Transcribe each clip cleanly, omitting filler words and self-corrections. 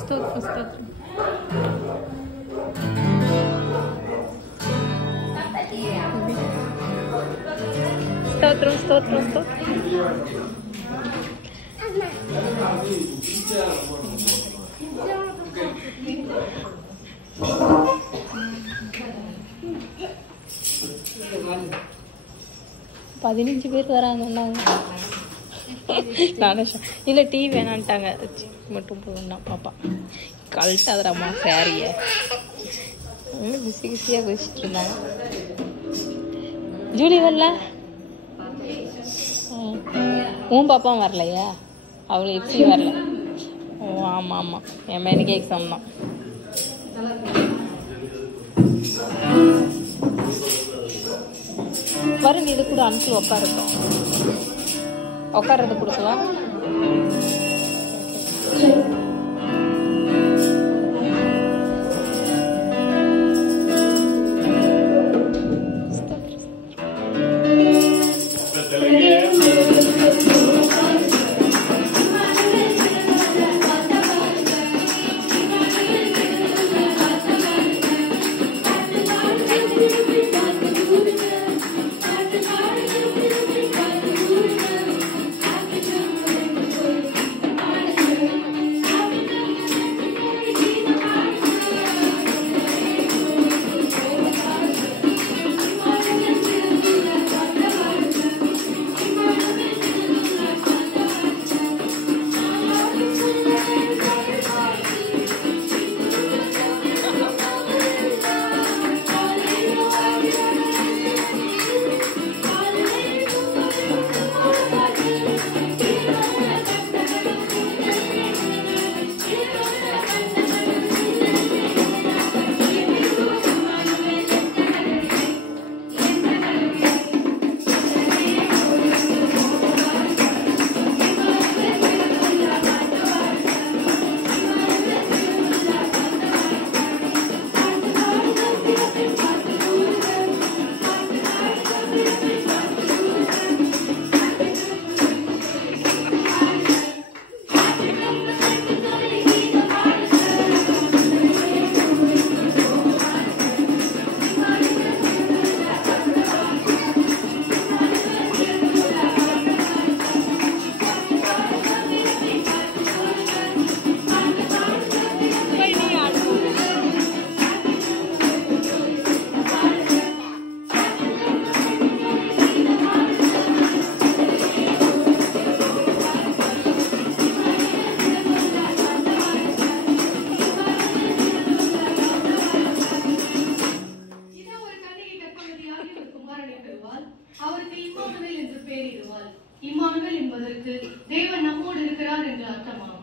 స్తోత్రం స్తోత్రం. స్తోత్రం స్తోత్రం స్తోత్రం. பதினஞ்சு பேர் வராங்கன்னாங்க. இல்லை டீ வேணான்ட்டாங்க, மட்டும் போகணும்னா பாப்பா கழட்டாதராம்மா சாரிய பிஸி பிஸியாக குதிச்சுட்டு இருந்தாங்க. ஜூலி வரல, உன் பாப்பாவும் வரலையா? அவளை எப்படி வரல? ஓ ஆமாம் ஆமாம், என் மேனுக்கே எக்ஸாம் தான். வரும், இது கூட அனுப்பி உட்காருக்கோம். உட்கார்றது கொடுக்கலாம்.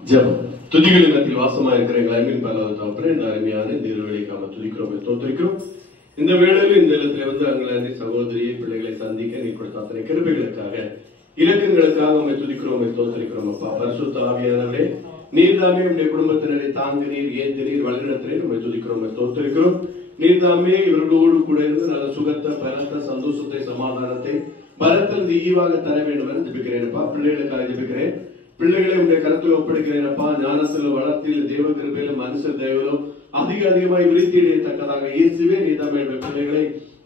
ஜெபம். துதிகளின் மத்தியில் வாசமா இருக்கிற எங்கள் அன்பின் பரலோக தகப்பனே, இந்த அருமையான இந்த இருவழிக்காம துதிக்கிறோம், தோத்திரிக்கிறோம். இந்த வேளையில் இந்த இடத்துல வந்து அங்களை சகோதரியை பிள்ளைகளை சந்திக்க நீ கொடுத்த அத்தனை கிருபைகளுக்காக, இலக்கங்களுக்காக உங்களை துதிக்கிறோம், தோத்திரிக்கிறோம். அப்பா பரிசுத்த ஆவியானவரே, நீர்தாமே உடைய குடும்பத்தினரை தாங்க நீர் ஏந்த நீர் வழிநடத்தினே உங்களை துதிக்கிறோம், தோத்திரிக்கிறோம். நீர்தாமே இவர்களோடு கூட இருந்து நல்ல சுகத்தை, பலத்தை, சந்தோஷத்தை, சமாதானத்தை பலத்தில் ஈவாக தர வேண்டும் என்று ஜெபிக்கிறேன்ப்பா. பிள்ளைகளுக்காக ஜெபிக்கிறேன். பிள்ளைகளை உடைய கருத்தில் ஒப்படைக்கிறேன்ப்பா. ஞானத்தில் வளர்த்தில் தேவ கிருபையிலும் மனுஷ தேவலும் அதிக அதிகமாய் விருத்தியடையத்தக்கதாக இயேசுவே நீதாமே பிள்ளைகளை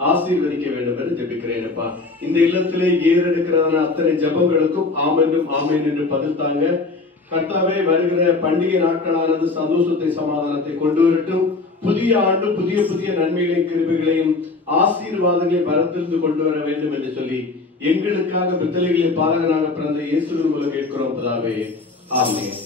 ஆசீர்வதிக்க வேண்டும் என்று ஜெபிக்கிறேன்ப்பா. இந்த இல்லத்திலே ஏறெடுக்கிறதான அத்தனை ஜெபங்களுக்கும் ஆமென்னும் ஆமென் என்று பதில் தாங்க. கர்த்தாவே, வருகிற பண்டிகை நாட்களானது சந்தோஷத்தை, சமாதானத்தை கொண்டு வரட்டும். புதிய ஆண்டு புதிய புதிய நன்மைகளையும் கிருபைகளையும் ஆசீர்வாதங்களை பலத்திலிருந்து கொண்டு வர வேண்டும் என்று சொல்லி எங்களுக்காக பித்தளைகளின் பாலகனாக பிறந்த இயேசுவின் மூலம் கேட்கிறோம் பிதாவே. ஆமென்.